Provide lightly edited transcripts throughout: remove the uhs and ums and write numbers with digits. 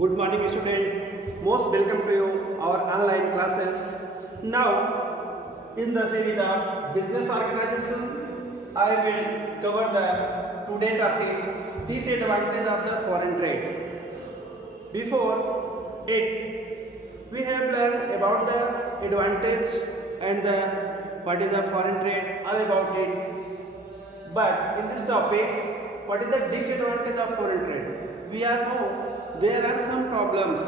Good morning student, most welcome to you our online classes. Now in the series of business organization, I will cover the today topic disadvantage of the foreign trade. Before it, we have learned about the advantage and the what is the foreign trade, all about it. But in this topic, what is the disadvantage of foreign trade? We are know there are some problems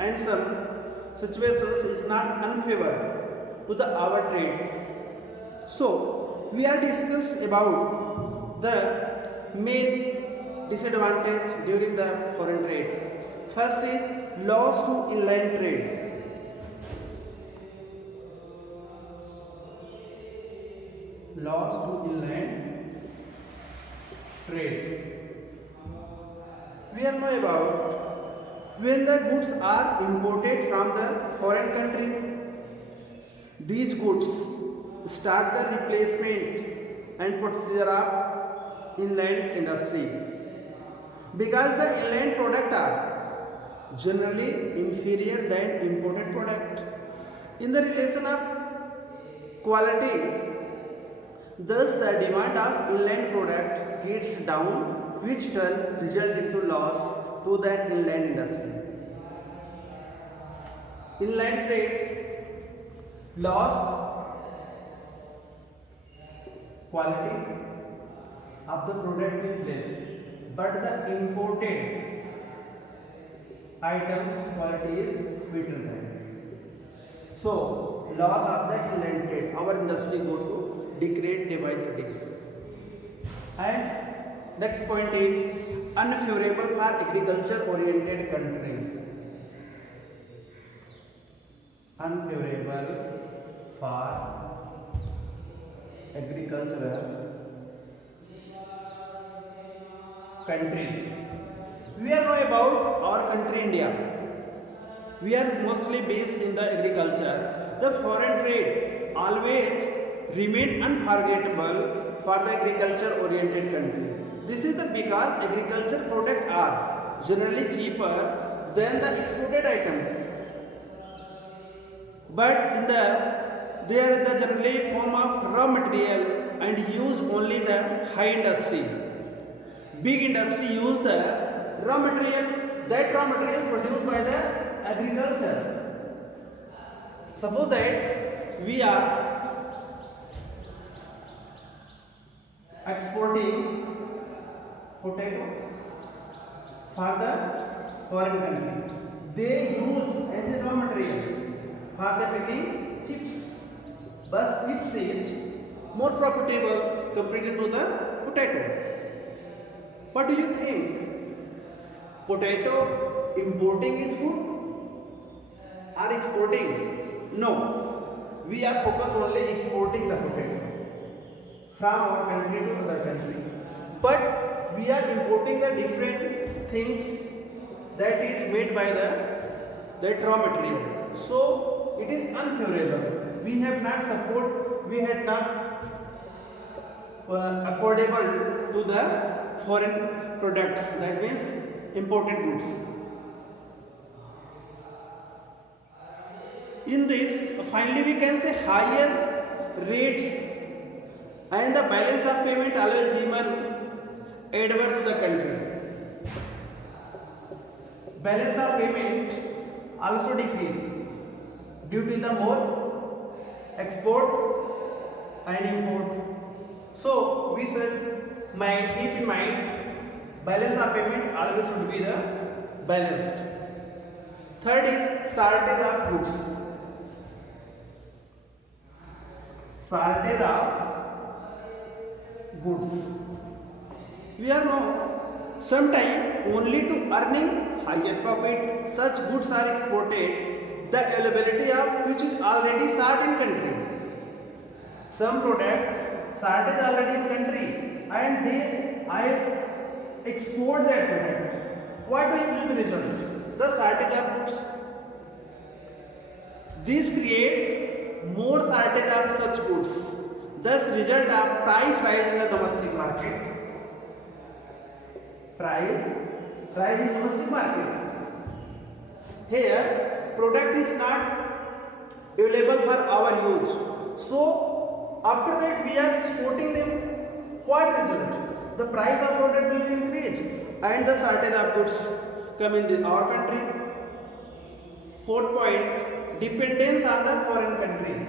and some situations is not unfavorable to the our trade. So we are discuss about the main disadvantage during the foreign trade. First is loss to inland trade. Loss to inland trade. We all know about when the goods are imported from the foreign country, these goods start the replacement and procedure of inland industry. Because the inland products are generally inferior than imported product in the relation of quality. Thus, the demand of inland product gets down, which turn result into loss to the inland industry. Inland trade loss quality of the product is less, but the imported items quality is better than. So loss of the inland trade, our industry go to degrade day by day. And next point is unfavorable for agriculture oriented country. Unfavorable for agricultural country. We are know about our country India. We are mostly based in the agriculture. The foreign trade always remain unforgettable for the agriculture oriented country. This is because agriculture products are generally cheaper than the exported item. But in they are the generally form of raw material and use only the high industry. Big industry use the raw material, that raw material produced by the agriculture. Suppose that we are exporting potato for the foreign country. They use as a raw material for the making chips. But chips is more profitable compared to the potato. What do you think? Potato importing is good or exporting? No. We are focused only exporting the potato from our country to other country. But we are importing the different things that is made by that raw material. So it is unfavorable. We have not support. We had not affordable to the foreign products. That means imported goods. In this, finally we can say higher rates and the balance of payment always given adverse to the country. Balance of payment also decrease due to the more export and import. So we should keep in mind balance of payment always should be the balanced. Third is shortage of goods. Shortage of goods. We are know sometimes only to earning higher profit such goods are exported, the availability of which is already short in country. Some product short is already in country and I export that product. What do you will result? The shortage of goods. This create more shortage of such goods. Thus result of price rise in the domestic market. Price rise in domestic market. Here, product is not available for our use. So, after that we are exporting them. What result? The price of product will be increased and the certain of goods come in our country. Fourth point, dependence on the foreign country.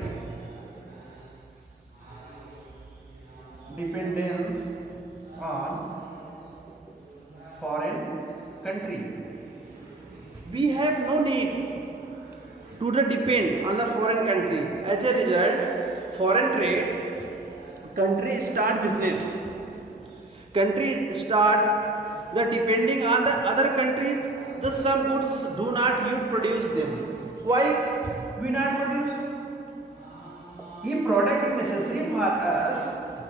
Dependence on foreign country. We have no need to depend on the foreign country. As a result, foreign trade, country start business. Country start the depending on the other countries. The some goods do not you produce them. Why we not produce? If product is necessary for us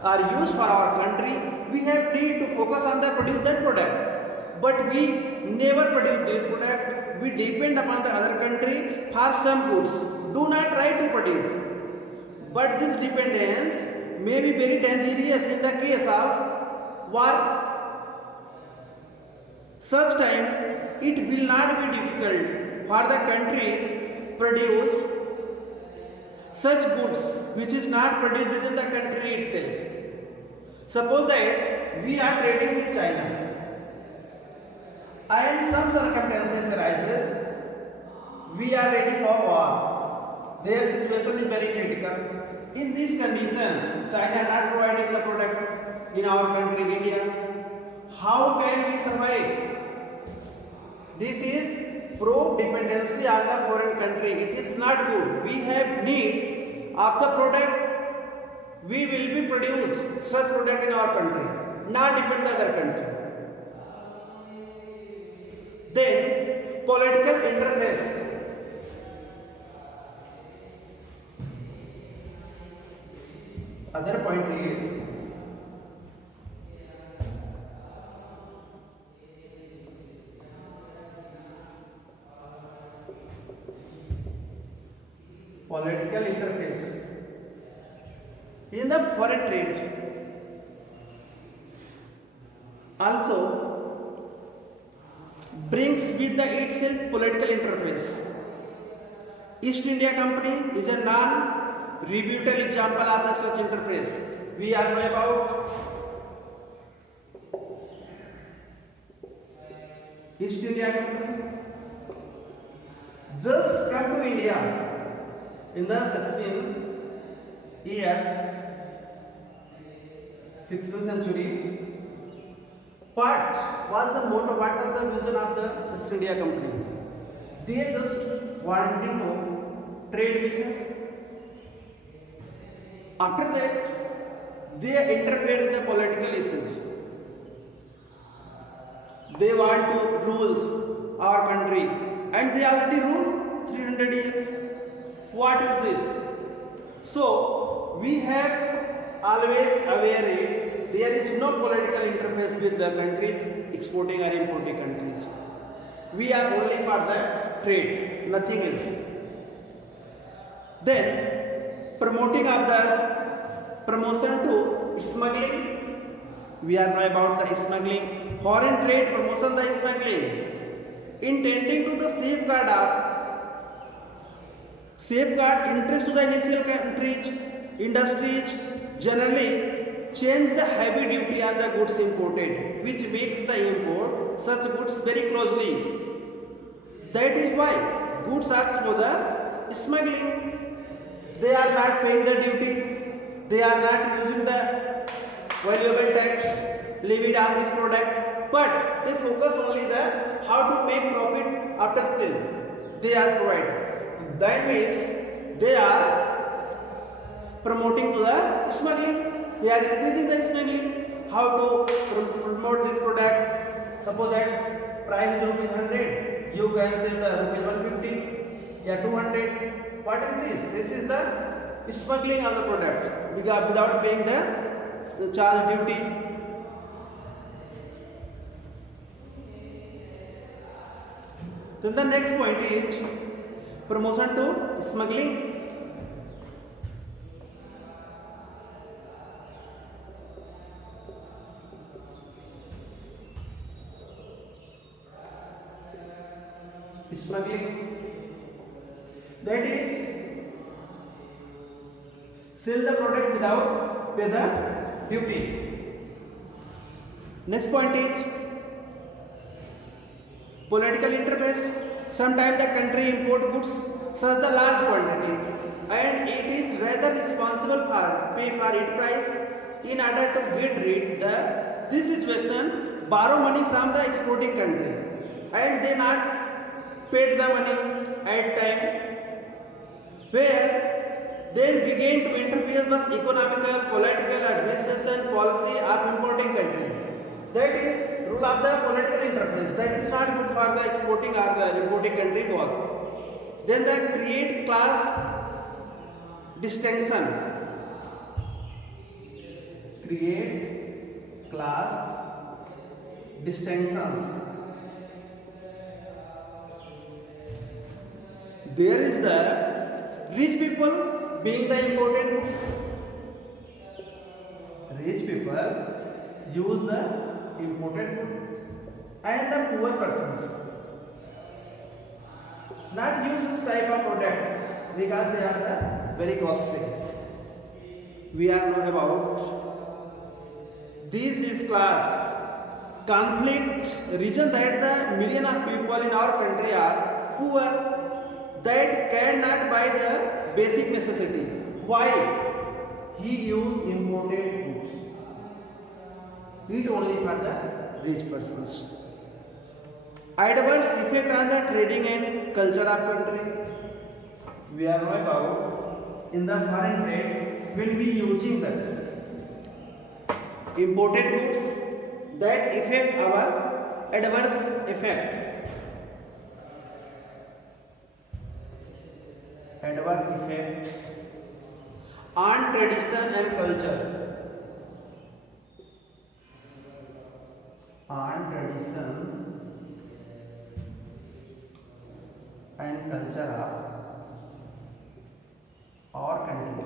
or used for our country, we have need to focus on the produce that product. But we never produce this product. We depend upon the other country for some goods. Do not try to produce. But this dependence may be very dangerous in the case of war. Such time it will not be difficult for the countries produce such goods which is not produced within the country itself. Suppose that we are trading with China and some circumstances arises, we are ready for war. Their situation is very critical. In this condition, China not providing the product in our country, India. How can we survive? This is proof dependency on the foreign country. It is not good. We have need of the product. We will be produce such product in our country, not depend on other country. Then political interface. Other point is political interface in the foreign trade. Also brings with the itself political interface. East India Company is a non-rebuttal example of the such interface. We are know about East India Company. Just come to India in the 16th century. What was the motto? What was the vision of the East India Company? They just wanted to trade business. After that, they interfered in the political issues. They want to rule our country, and they already rule 300 years. What is this? So we have always aware there is no political interface with the countries exporting or importing countries. We are only for the trade, nothing else. Then promoting of the promotion to smuggling. We are know about the smuggling, foreign trade promotion the smuggling, intending to the safeguard interest to the initial countries, industries generally change the heavy duty on the goods imported, which makes the import such goods very closely. That is why goods are for the smuggling. They are not paying the duty. They are not using the valuable tax levied on this product, but they focus only the how to make profit after sale. They are provided. That means they are promoting to the smuggling. They are increasing the smuggling. How to promote this product? Suppose that price is ₹100, you can sell the ₹150, yeah 200. What is this? This is the smuggling on the product without paying the charge duty. Then the next point is promotion to smuggling. smuggling. That is, sell the product without pay the duty. Next point is political interface. Sometimes the country import goods such a large quantity and it is rather responsible for pay for its price in order to get rid the this situation, borrow money from the exporting country and they not paid the money at time, where then began to interfere with economical, political, administration policy of importing country. That is rule of the political interface. That is not good for the exporting or the importing country both. Then they create class distinction. Create class distinctions. There is the rich people being the important. Rich people use the imported food and the poor persons not use this type of product because they are the very costly. We are know about this is class conflict reason that the million of people in our country are poor that cannot buy the basic necessity. Why? He use imported goods. It only for the rich persons. Adverse effect on the trading and culture of country. We are know about in the foreign trade when we using the imported goods that affect our adverse effect. Adverse effects on tradition and culture. On tradition and culture of our country.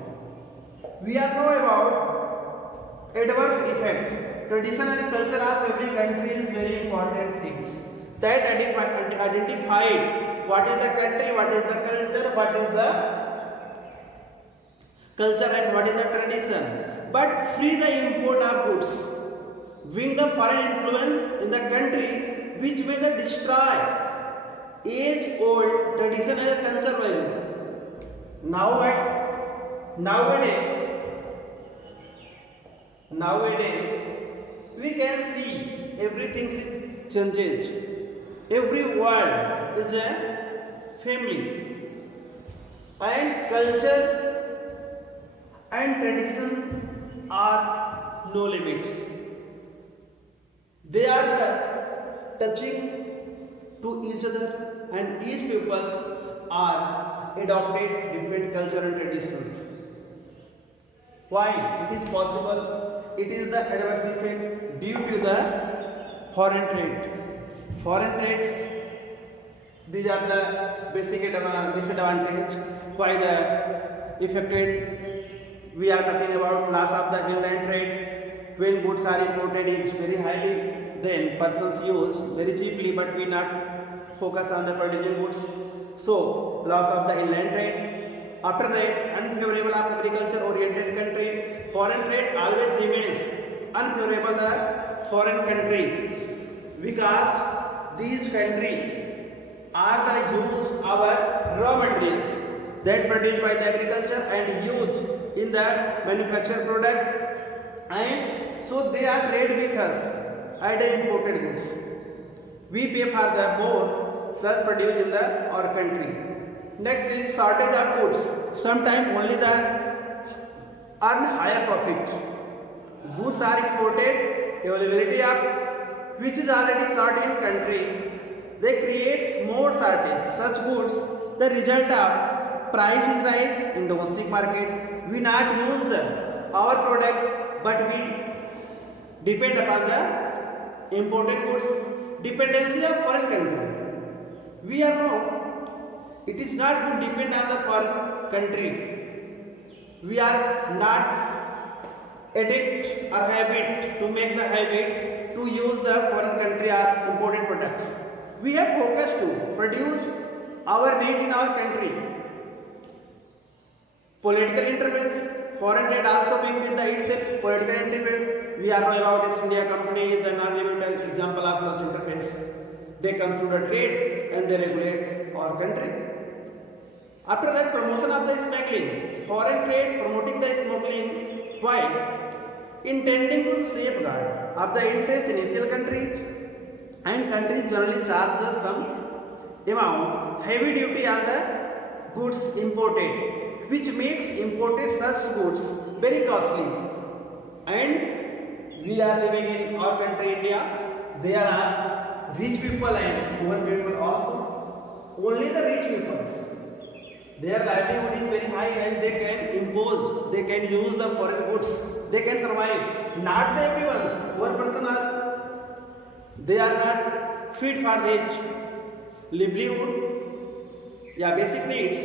We are know about adverse effect. Tradition and culture of every country is very important things that identify what is the country, what is the culture, what is the culture and what is the tradition. But free the import of goods. Bring the foreign influence in the country which may destroy age-old traditional culture value. Nowadays, we can see everything is changes. Every word is a family, and culture and tradition are no limits. They are the touching to each other and each people are adopted different culture and traditions. Why? It is possible. It is the adverse effect due to the foreign trade. Foreign trades, these are the basic disadvantage. Why the affected? We are talking about loss of the inland trade. When goods are imported, it is very highly. Then persons use very cheaply, but we not focus on the producing goods. So loss of the inland trade. After that, unfavorable of agriculture oriented country. Foreign trade always remains unfavorable to foreign countries because these countries are the use our raw materials that produced by the agriculture and used in the manufactured product, and so they are trade with us and imported goods. We pay for the more self produced in the our country. Next is shortage of goods. Sometimes only the earn higher profit. Goods are exported, availability of which is already short in country. They create more shortage. Such goods, the result of price is rise in domestic market. We not use our product, but we depend upon the imported goods. Dependency of foreign country. We are no. It is not to depend on the foreign country. We are not addict or habit to make the habit to use the foreign country or imported products. We have focused to produce our need in our country. Political interference, foreign trade also being with the itself political interference. We are know about East India Company is an unlimited example of such interference. They come to the trade and they regulate our country. After that, promotion of the smuggling, foreign trade promoting the smuggling. Why? Intending to safeguard of the interest in initial countries, and countries generally charge some amount heavy duty on the goods imported, which makes imported such goods very costly. And we are living in our country India. There are rich people and poor people also. Only the rich people, their livelihood is very high and they can impose, they can use the foreign goods, they can survive. Not the everyone's, poor person are, they are not fit for their livelihood, basic needs.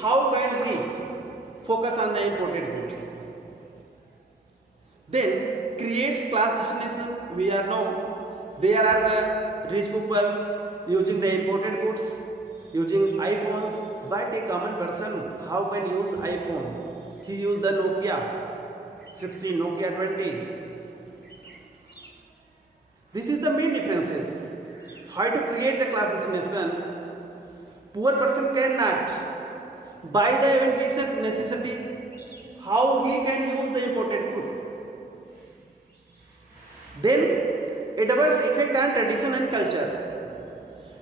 How can we focus on the imported goods? Then creates class distinction. We are know there are the rich people using the imported goods, using iPhones, but a common person, how can use iPhone? He used the Nokia 16, Nokia 20. This is the main differences. How to create the class distinction? Poor person cannot buy the basic necessity. How he can use the imported good? Then adverse effect on tradition and culture.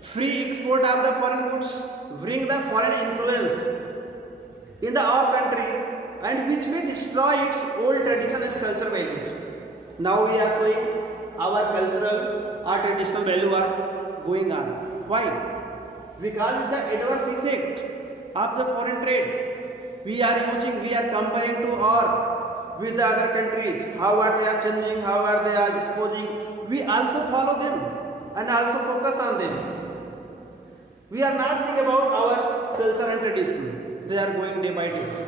Free export of the foreign goods bring the foreign influence in the our country, and which may destroy its old tradition and culture values. Now we are showing our cultural or traditional value are going on. Why? Because the adverse effect of the foreign trade. We are comparing to our with the other countries. How are they are changing? How are they are disposing? We also follow them and also focus on them. We are not thinking about our culture and tradition. They are going day by day.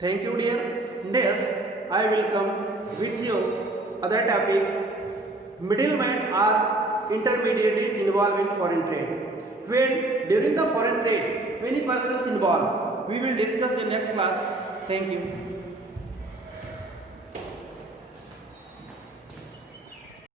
Thank you, dear. Next, I will come with you other topic. Middlemen are intermediately involved in foreign trade. When during the foreign trade, many persons involved. We will discuss the next class. Thank you.